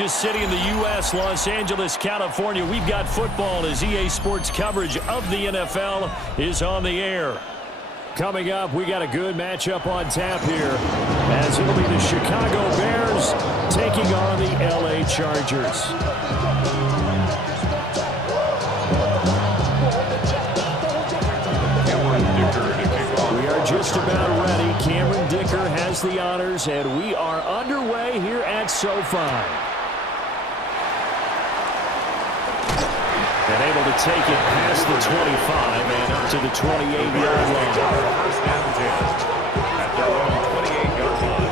largest city in the U.S., Los Angeles, California. We've got football as EA Sports coverage of the NFL is on the air. Coming up, we got a good matchup on tap here, as it'll be the Chicago Bears taking on the L.A. Chargers. We are just about ready. Cameron Dicker has the honors, and we are underway here at SoFi. And able to take it past the 25 and up to the 28-yard line. First down 10 at their own 28-yard line.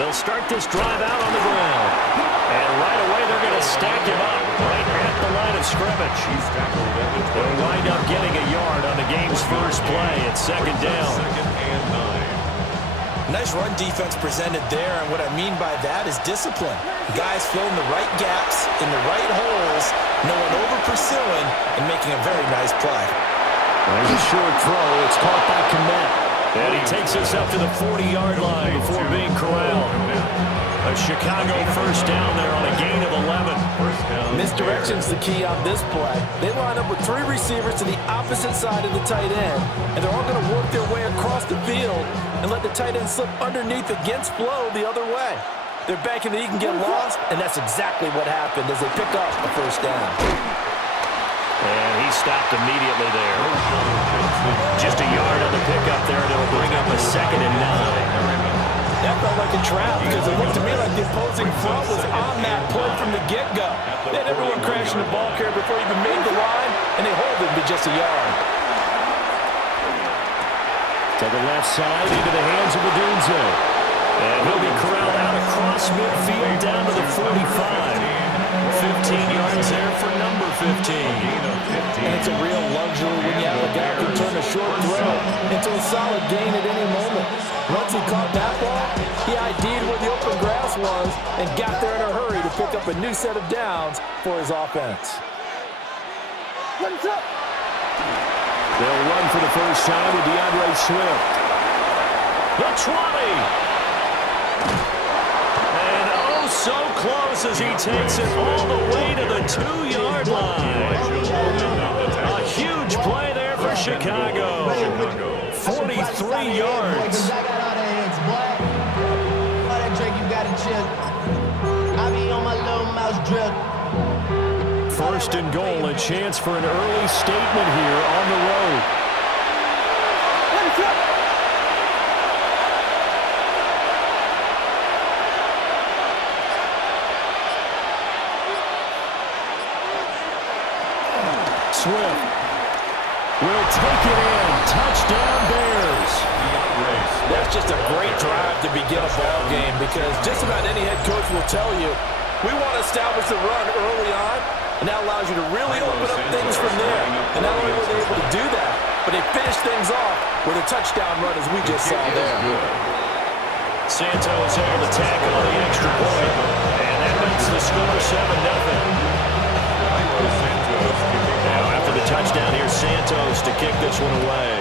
They'll start this drive out on the ground. And right away, they're going to stack him up right at the line of scrimmage. They'll wind up getting a yard on the game's first play at second down. Second and 9. Nice run defense presented there, and what I mean by that is discipline. Guys filling the right gaps in the right holes, no one over-pursuing, and making a very nice play. There's a short throw. It's caught by Komet. And he takes us up to the 40-yard line before being corralled. A Chicago first down there on a gain of 11. Misdirection's the key on this play. They line up with 3 receivers to the opposite side of the tight end, and they're all going to work their way across the field and let the tight end slip underneath against flow the other way. They're banking that he can get lost, and that's exactly what happened as they pick up a first down. And he stopped immediately there. Just a yard on the pickup there, and it'll bring up a second and 9. That felt like a trap because it looked to me like the opposing front was on that play from the get-go. They had everyone crashing the ball carrier before he even made the line, and they hold it to just a yard. To the left side, into the hands of Odunze. And he'll be corralled out across midfield down to the 45. 15 yards there for number 15. And it's a real luxury when you have a guy who can turn a short throw into a solid gain at any moment. Once he caught that ball, he ID'd where the open grass was and got there in a hurry to pick up a new set of downs for his offense. They'll run for the first time with DeAndre Swift. The 20. So close as he takes it all the way to the 2-yard line. A huge play there for Chicago. 43 yards. First and goal, a chance for an early statement here on the road. Swift will take it in. Touchdown, Bears. That's just a great drive to begin a ball game because just about any head coach will tell you, we want to establish the run early on, and that allows you to really open up things from there. And not only were they able to do that, but they finished things off with a touchdown run as we just saw there. Santos able to tackle on the extra point, and that makes the score 7-0. Now after the touchdown, here's Santos to kick this one away.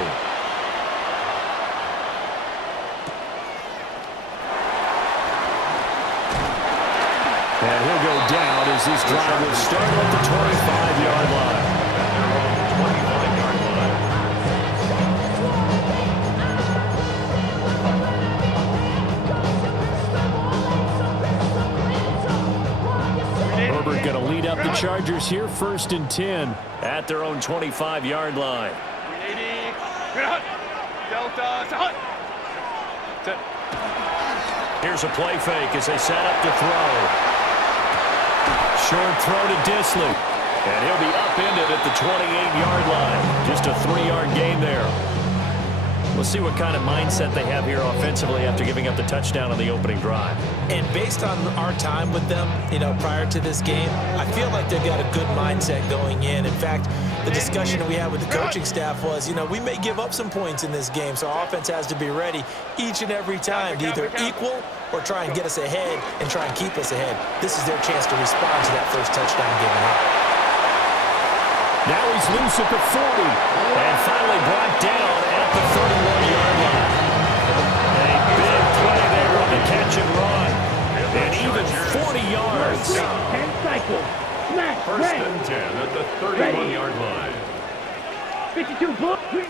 And he'll go down as this drive will start at the 25-yard line. Herbert going to lead up the Chargers here, 1st and 10 at their own 25-yard line. Here's a play fake as they set up to throw. Short throw to Disley. And he'll be upended at the 28-yard line. Just a 3-yard gain there. We'll see what kind of mindset they have here offensively after giving up the touchdown on the opening drive. And based on our time with them, prior to this game, I feel like they've got a good mindset going in. In fact, the discussion that we had with the coaching staff was, you know, we may give up some points in this game, so our offense has to be ready each and every time to either equal or try and get us ahead and try and keep us ahead. This is their chance to respond to that first touchdown given up. Now he's loose at the 40 and finally brought down at the 31-yard line. A big play there on the catch and run. And even 40 yards. 10 cycles. Smash. First and 10 at the 31-yard line. 52 blocks.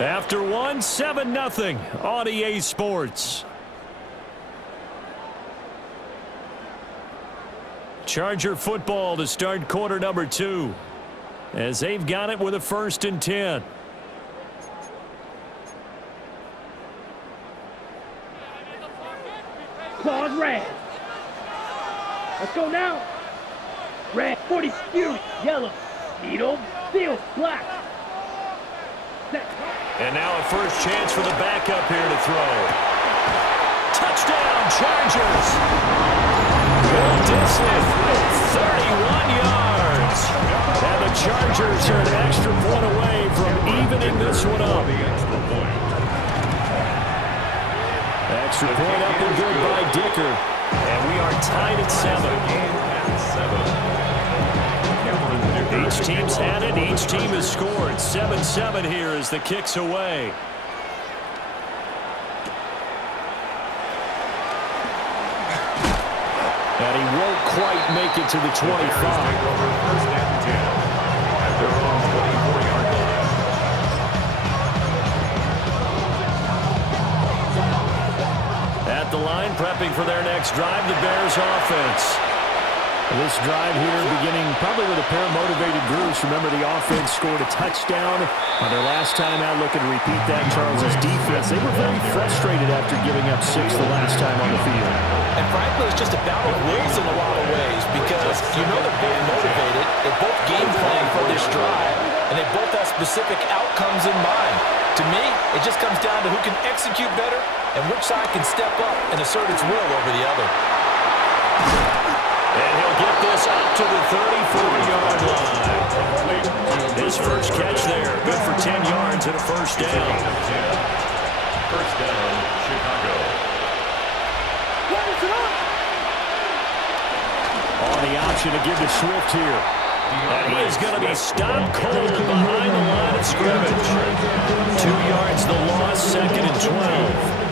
After one, 7-0 on EA Sports. Charger football to start quarter number 2 as they've got it with a 1st and 10. Claws red. Let's go now. Red, 40 skew, yellow, needle, steel, black. Set. And now a first chance for the backup here to throw. Touchdown, Chargers. Bill Disley, 31 yards. And the Chargers are an extra point away from evening this one up. Extra point up and good by Dicker. And we are tied at 7. Each team's had it. Each team has scored. 7-7 here as the kick's away. And he won't quite make it to the 25. First and 10 at their own 24-yard line. At the line, prepping for their next drive, the Bears offense. This drive here beginning probably with a pair of motivated groups. Remember, the offense scored a touchdown on their last time out. Looking to repeat that. Charles' defense, they were very frustrated after giving up 6 the last time on the field. And frankly, it's just a battle of wills in a lot of ways because you know they're both motivated. They're both game planning for this drive, and they both have specific outcomes in mind. To me, it just comes down to who can execute better and which side can step up and assert its will over the other. And he'll get this up to the 34-yard line. His first catch there, good for 10 yards and a first down. First down, Chicago. On the option to give to Swift here. And he is going to be stopped cold behind the line of scrimmage. 2 yards the loss, 2nd and 12.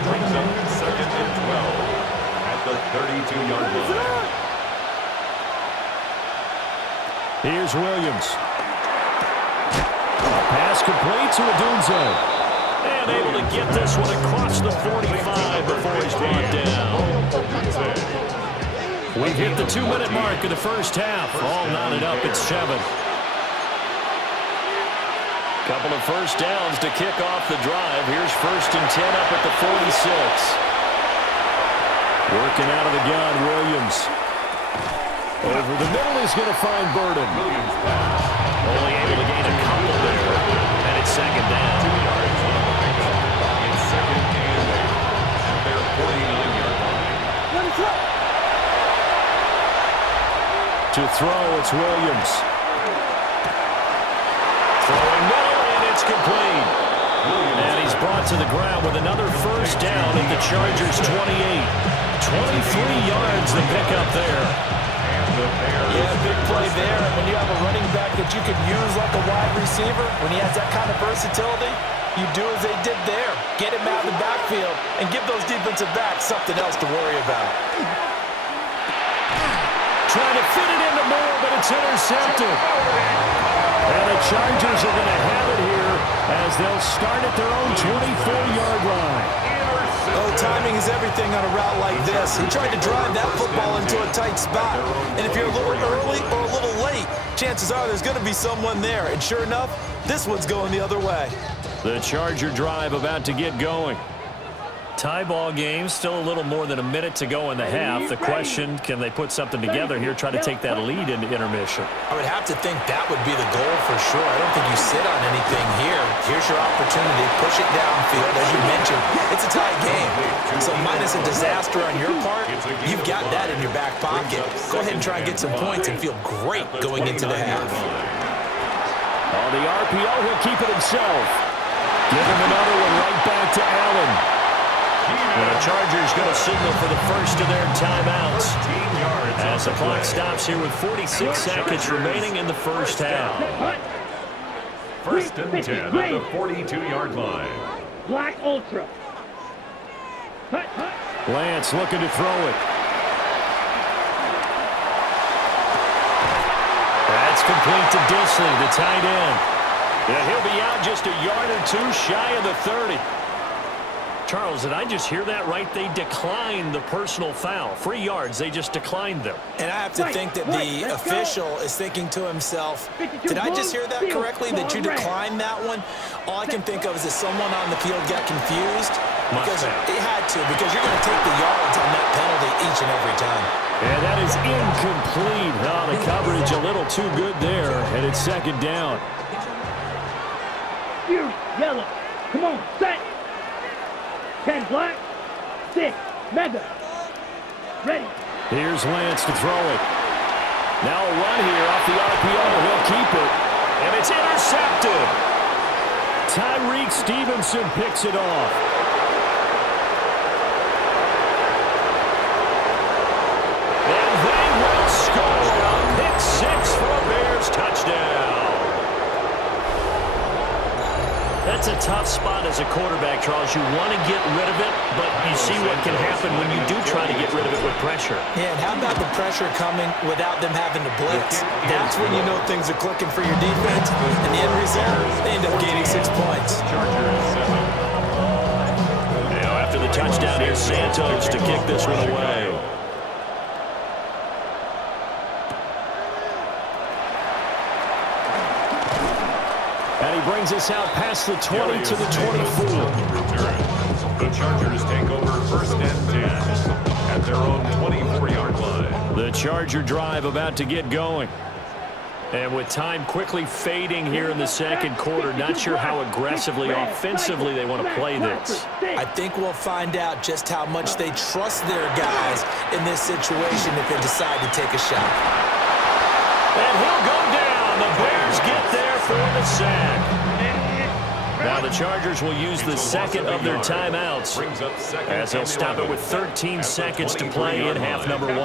Brings up 2nd and 12 at the 32-yard line. Here's Williams. Pass complete to Odunze. And able to get this one across the 45 before he's brought down. We've hit the 2-minute mark in the first half. All knotted up at 7. Couple of first downs to kick off the drive. Here's 1st and 10 up at the 46. Working out of the gun, Williams. Over the middle, he's going to find Burden. Only able to gain a couple there. And it's 2nd down. 2 yards on the pickup. It's 2nd and 8 at their 49-yard line. To throw, it's Williams. Throwing middle, and it's complete. And he's brought to the ground with another first down at the Chargers' 28. 23 yards the pickup there. Yeah, big play there. And when you have a running back that you could use like a wide receiver, when he has that kind of versatility, you do as they did there. Get him out of the backfield and give those defensive backs something else to worry about. Trying to fit it into Moore, but it's intercepted. And the Chargers are going to have it here as they'll start at their own 24-yard line. Oh, timing is everything on a route like this. He tried to drive that football into a tight spot. And if you're a little early or a little late, chances are there's going to be someone there. And sure enough, this one's going the other way. The Charger drive about to get going. Tie ball game, still a little more than a minute to go in the half. The question, can they put something together here, try to take that lead into intermission? I would have to think that would be the goal for sure. I don't think you sit on anything here. Here's your opportunity. Push it downfield. As you mentioned, it's a tie game. So might witness a disaster on your part, you've got that in your back pocket. Go ahead and try and get some points and feel great going into the half. On the RPO, he'll keep it himself. Give him another one right back to Allen. And the Chargers going to signal for the first of their timeouts as the clock stops here with 46 seconds remaining in the first half. First and 10 at the 42-yard line. Black Ultra. Lance looking to throw it. That's complete to Disley, the tight end. Yeah, he'll be out just a yard or two shy of the 30. Charles, did I just hear that right? They declined the personal foul. 3 yards, they just declined them. And I have to think that the official is thinking to himself, did I just hear that correctly, that you declined that one? All I can think of is that someone on the field got confused. Because it had to, because you're going to take the yards on that penalty each and every time. And that is incomplete. Oh, the coverage a little too good there, and it's second down. Fuse, yellow. Come on, set. 10 black, 6 mega. Ready. Here's Lance to throw it. Now a run here off the RPO. He'll keep it. And it's intercepted. Tyreek Stevenson picks it off. And they will score a pick 6 for a Bears touchdown. That's a tough spot as a quarterback, Charles. You want to get rid of it, but you see what can happen when you do try to get rid of it with pressure. Yeah, and how about the pressure coming without them having to blitz? That's when you know things are clicking for your defense. And the end result, they end up gaining 6 points. Now after the touchdown, here's Santos to kick this one away. And he brings us out past the 20 to the 24. The Chargers take over first and 10 at their own 24-yard line. The Charger drive about to get going. And with time quickly fading here in the second quarter, not sure how aggressively, offensively they want to play this. I think we'll find out just how much they trust their guys in this situation if they decide to take a shot. And he'll go down. The Bears get there for the sack. Now the Chargers will use the second of their timeouts as they'll stop it with 13 seconds to play in half number 1.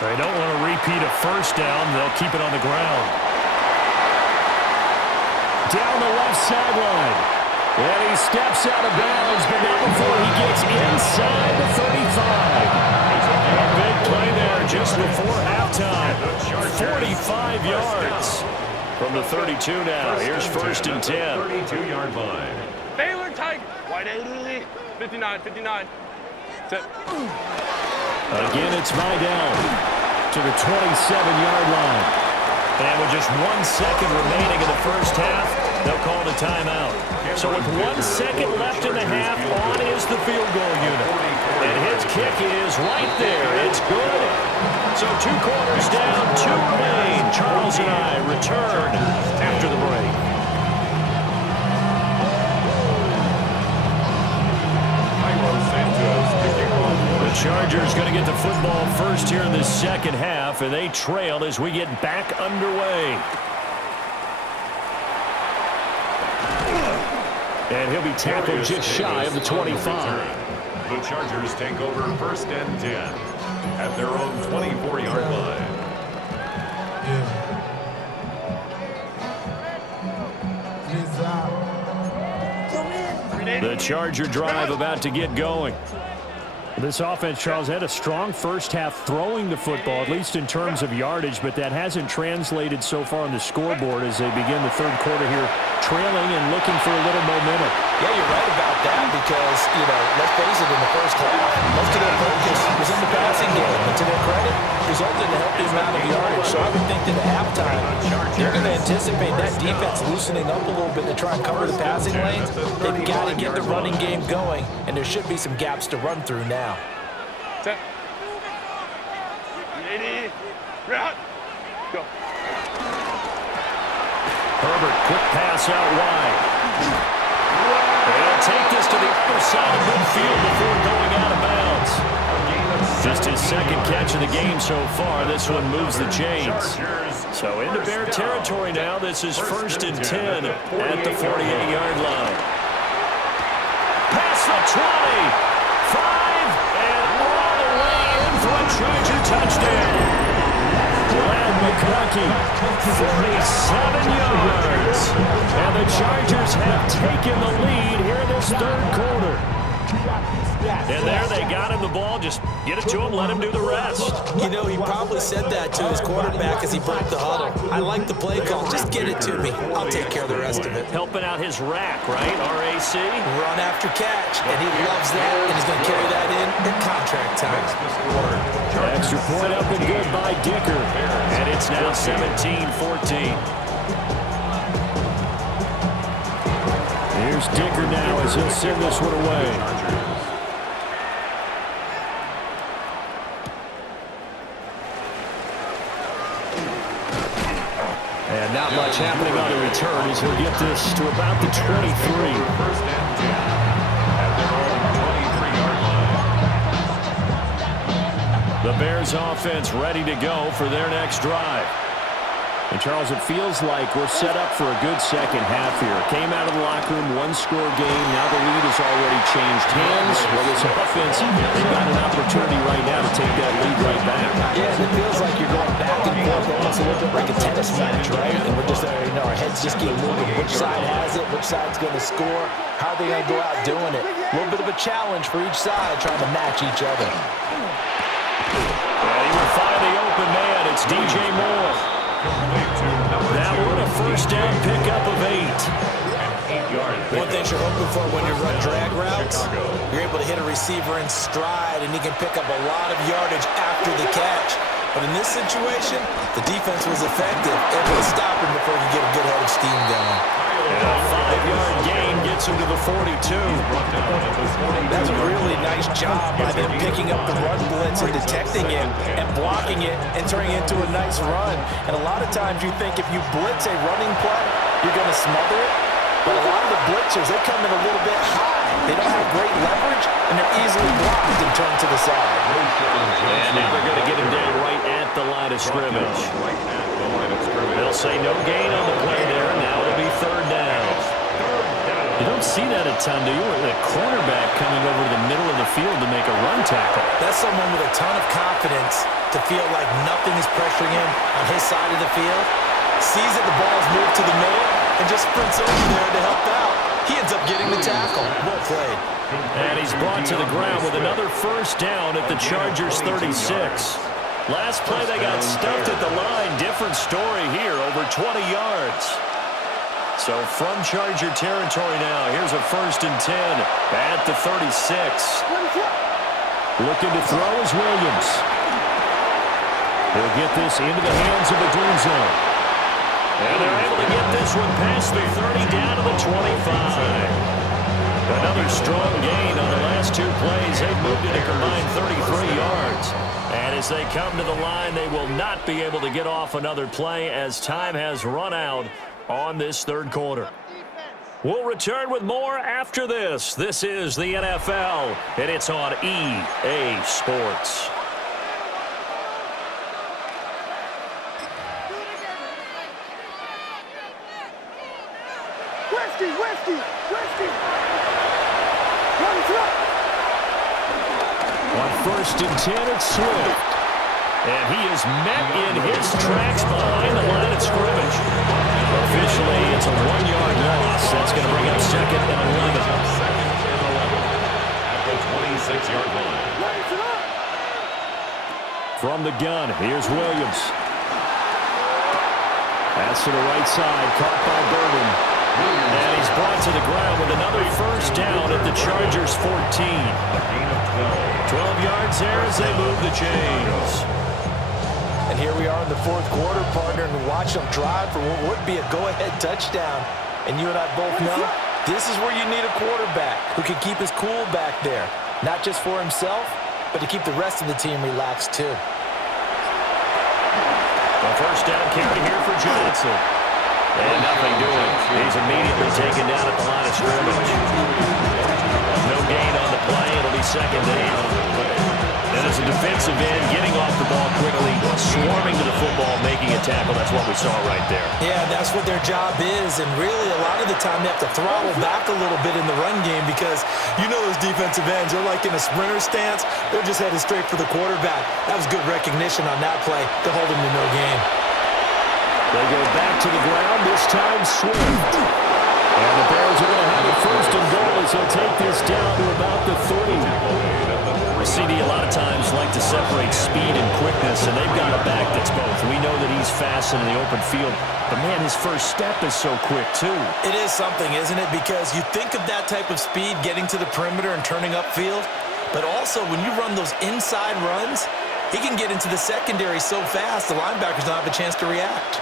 They don't want to repeat a first down. They'll keep it on the ground. Down the left sideline. And he steps out of bounds, but not before he gets inside the 35. A big play there just before halftime. 45 yards from the 32 now. Here's first and 10. 32-yard line. Baylor Tigers. White 80. 59. Set. Again, it's Vidal to the 27-yard line. And with just 1 second remaining in the first half, they'll call the timeout. So with 1 second left in the half, on is the field goal unit. And his kick is right there. It's good. So 2 quarters down, 2 remain. Charles and I return after the break. The Chargers going to get the football first here in the second half, and they trail as we get back underway. And he'll be tackled just shy of the 25. The Chargers take over first and 10 at their own 24-yard line. The Charger drive about to get going. This offense, Charles, had a strong first half throwing the football, at least in terms of yardage, but that hasn't translated so far on the scoreboard as they begin the third quarter here, trailing and looking for a little momentum. Yeah, you're right about that because, let's face it, in the first half, most of their focus was in the passing game. And to their credit, resulted in a healthy amount of yardage. So I would think that at halftime, they're going to anticipate that defense loosening up a little bit to try and cover the passing lanes. They've got to get the running game going, and there should be some gaps to run through now. Set. 80. Route. Go. Herbert, quick pass out wide. They'll take this to the other inside of midfield before going out of bounds. Just his second catch of the game so far. This one moves the chains. So into Bear territory now. This is 1st and 10 at the 48-yard line. Past the 20. 5 and all the way in for a Charger touchdown. Glad McConkey, 47 yards. And the Chargers have taken the lead here in this third quarter. And there they got him the ball. Just get it to him, let him do the rest. You know, he probably said that to his quarterback as he broke the huddle. I like the play call. Just get it to me. I'll take care of the rest of it. Helping out his rack, right? RAC. Run after catch, and he loves that, and he's going to carry that in at contract time. Extra point up and good by Dicker. And it's now 17-14. Here's Dicker now as he'll send this one away. And not much happening on the return as he'll get this to about the 23. 1st and 10 at their own 23-yard line. The Bears offense ready to go for their next drive. And, Charles, it feels like we're set up for a good second half here. Came out of the locker room, one-score game. Now the lead has already changed hands. Well, this offense, they've got an opportunity right now to take that lead right back. Yeah, and it feels like you're going back and forth almost a little bit like a tennis match, right? And we're just, our heads just keep moving. Which side has it? Which side's going to score? How are they going to go out doing it? A little bit of a challenge for each side trying to match each other. And he will find the open man. It's DJ Moore. That one a first down pickup of 8. One thing you're hoping for when you run drag routes, you're able to hit a receiver in stride, and he can pick up a lot of yardage after the catch. But in this situation, the defense was effective, able to stop him before he could get a good head of steam going. And a 5-yard gain gets him to the 42. That's a really nice job by them picking up the run blitz and detecting it and blocking it and turning it into a nice run. And a lot of times you think if you blitz a running play, you're going to smother it. But a lot of the blitzers, they come in a little bit high. They don't have great leverage, and they're easily blocked and turned to the side. And now they're going to get him down right at the line of scrimmage. They'll say no gain on the play there. Now it'll be 3rd down. You don't see that a ton, do you? The cornerback coming over to the middle of the field to make a run tackle. That's someone with a ton of confidence to feel like nothing is pressuring him on his side of the field. Sees that the ball's moved to the middle and just sprints over there to help out. He ends up getting the tackle. Well played. And he's brought to the ground with another first down at the Chargers 36. Last play they got stuffed at the line. Different story here, over 20 yards. So from Charger territory now, here's a 1st and 10 at the 36. Looking to throw is Williams. He'll get this into the hands of the green zone. And they're able to get this one past the 30 down to the 25. Another strong gain on the last 2 plays. They've moved it a combined 33 yards. And as they come to the line, they will not be able to get off another play as time has run out on this third quarter. We'll return with more after this. This is the NFL, and it's on EA Sports. Westy! Run through! On 1st and 10, it's Swift. And he is met in his tracks behind the line of scrimmage. Officially, it's a 1-yard loss. That's going to bring up 2nd and 11. At the 26-yard line. From the gun, here's Williams. Pass to the right side, caught by Burden. And he's brought to the ground with another first down at the Chargers 14. A gain of 12 yards there as they move the chains. And here we are in the 4th quarter, partner, and watch them drive for what would be a go-ahead touchdown. And you and I both know this is where you need a quarterback who can keep his cool back there. Not just for himself, but to keep the rest of the team relaxed too. The first down carry here for Johnson. And nothing doing. He's immediately taken down at the line of scrimmage. No gain defensive end, getting off the ball quickly, swarming to the football, making a tackle. That's what we saw right there. Yeah, that's what their job is, and really a lot of the time they have to throttle back a little bit in the run game because you know those defensive ends, they're like in a sprinter stance. They're just headed straight for the quarterback. That was good recognition on that play to hold him to no gain. They go back to the ground, this time Swift. And the Bears are going to have it first and goal as they'll take this down to about the 3. CD a lot of times like to separate speed and quickness, and they've got a back that's both. We know that he's fast in the open field, but man, his first step is so quick too. It is something, isn't it? Because you think of that type of speed getting to the perimeter and turning upfield, but also when you run those inside runs, he can get into the secondary so fast the linebackers don't have a chance to react.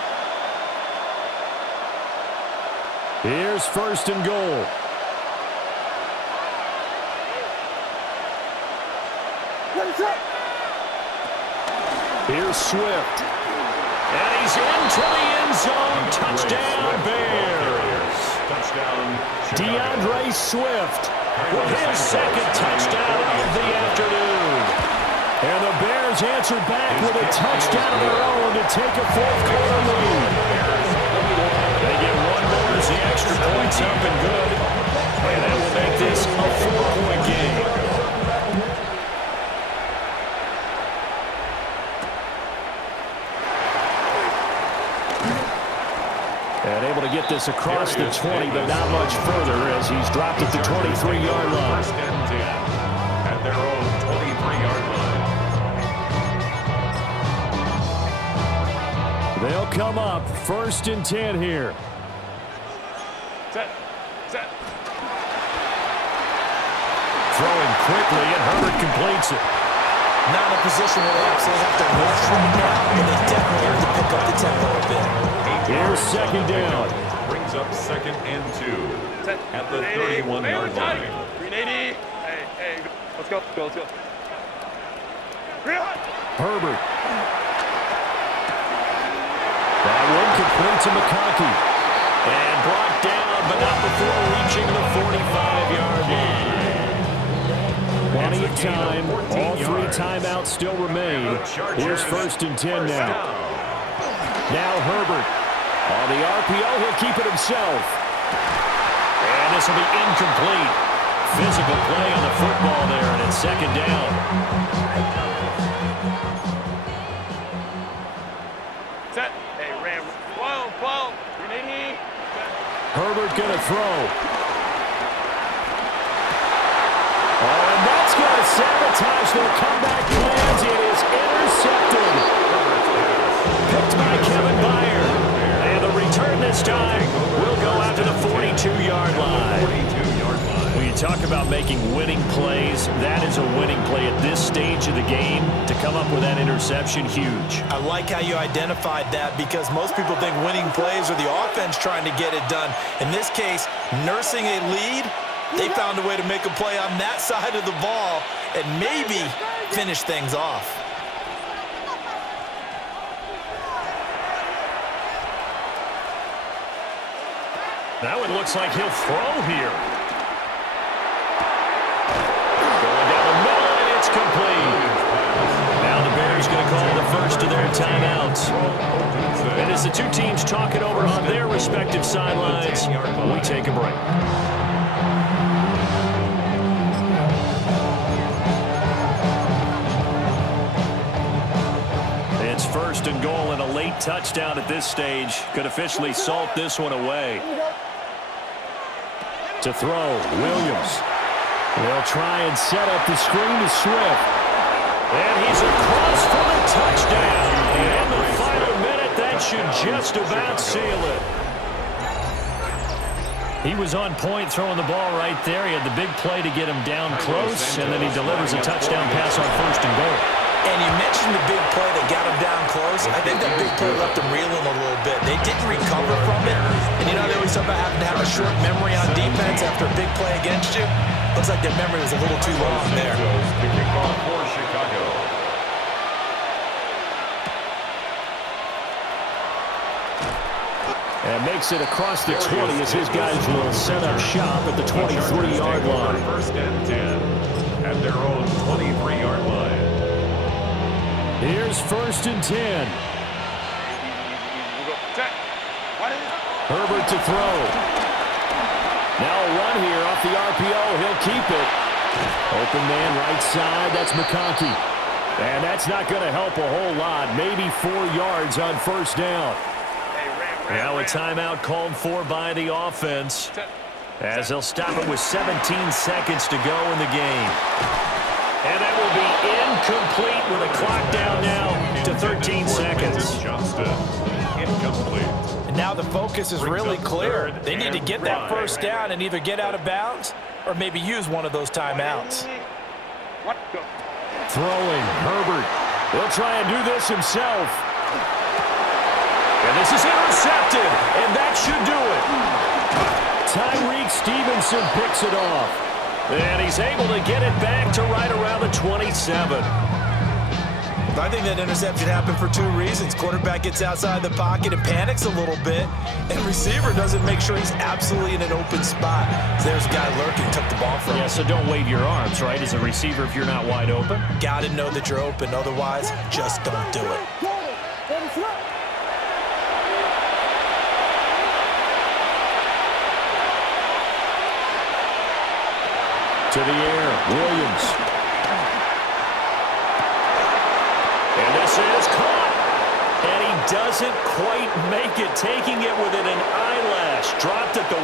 Here's first and goal. Here's Swift. And he's into the end zone. Touchdown, Bears. Touchdown, DeAndre Swift with his second touchdown of the afternoon. And the Bears answer back with a touchdown of their own to take a fourth-quarter lead. They get one more as the extra point's up and good. And that will make this a 4-point game. And able to get this across the 20, but not much further as he's dropped at the 23-yard line. First and 10 at their own 23-yard line. They'll come up first and 10 here. Set. Throwing quickly, and Herbert completes it. Not in a position where they absolutely have to rush right now, but they definitely have to pick up the tempo a bit. Here's second down. Brings up second and 2 Set. at the 31-yard line. 380. Hey. Let's go. Herbert. That one complete to McConkey. And brought down, but not before reaching the 45-yard line. Plenty of time. All 3 timeouts still remain. Here's first and 10 now. Now Herbert. On the RPO, he'll keep it himself. And this will be incomplete. Physical play on the football there, and it's second down. Set. Hey, Ram. 12. 380. Herbert going to throw. Oh, and that's going to sabotage their comeback plans. It is intercepted. Picked by Kevin Byard. And the return this time will go out to the 42-yard line. When you talk about making winning plays, that is a winning play at this stage of the game. To come up with that interception, huge. I like how you identified that because most people think winning plays are the offense trying to get it done. In this case, nursing a lead, they found a way to make a play on that side of the ball and maybe finish things off. Now it looks like he'll throw here. Going down the middle, and it's complete. Now the Bears going to call the first of their timeouts. And as the two teams talk it over on their respective sidelines, we take a break. It's first and goal, and a late touchdown at this stage could officially salt this one away. To throw, Williams. They'll try and set up the screen to Swift. And he's across for the touchdown. And the final minute, that should just about seal it. He was on point throwing the ball right there. He had the big play to get him down close, and then he delivers a touchdown pass on first and goal. And you mentioned the big play that got him down close. I think that big play left him reeling a little bit. They didn't recover from it. And you know, they always talk about having to have a short memory on defense after a big play against you. Looks like their memory was a little too long there. The kickoff for Chicago. And makes it across the 20 as his guys will set up shop at the 23-yard line. First and 10 at their own 23-yard line. Here's 1st and 10. Set. Herbert to throw. Now a run here off the RPO. He'll keep it. Open man right side. That's McConkey. And that's not going to help a whole lot. Maybe 4 yards on 1st down. Now a timeout called for by the offense, as they'll stop it with 17 seconds to go in the game. And that will be incomplete with a clock down now to 13 seconds. Justin, incomplete. And now the focus is really clear. They need to get that 1st down and either get out of bounds or maybe use one of those timeouts. Throwing, Herbert. He'll try and do this himself. And this is intercepted, and that should do it. Tyreek Stevenson picks it off. And he's able to get it back to right around the 27. I think that interception happened for 2 reasons. Quarterback gets outside the pocket and panics a little bit, and receiver doesn't make sure he's absolutely in an open spot. So there's a guy lurking, took the ball from him. Yeah, so don't wave your arms, right, as a receiver if you're not wide open. Got to know that you're open. Otherwise, just don't do it. To the air, Williams. And this is caught. And he doesn't quite make it, taking it within an eyelash. Dropped at the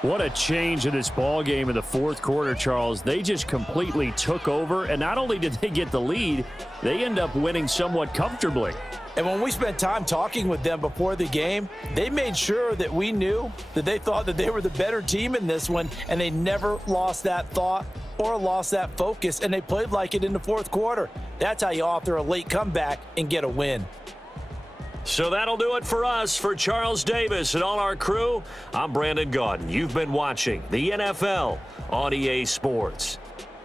1. What a change in this ball game in the 4th quarter, Charles. They just completely took over, and not only did they get the lead, they end up winning somewhat comfortably. And when we spent time talking with them before the game, they made sure that we knew that they thought that they were the better team in this one, and they never lost that thought or lost that focus, and they played like it in the 4th quarter. That's how you author a late comeback and get a win. So that'll do it for us. For Charles Davis and all our crew, I'm Brandon Gaudin. You've been watching the NFL on EA Sports.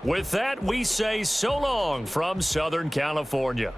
With that, we say so long from Southern California.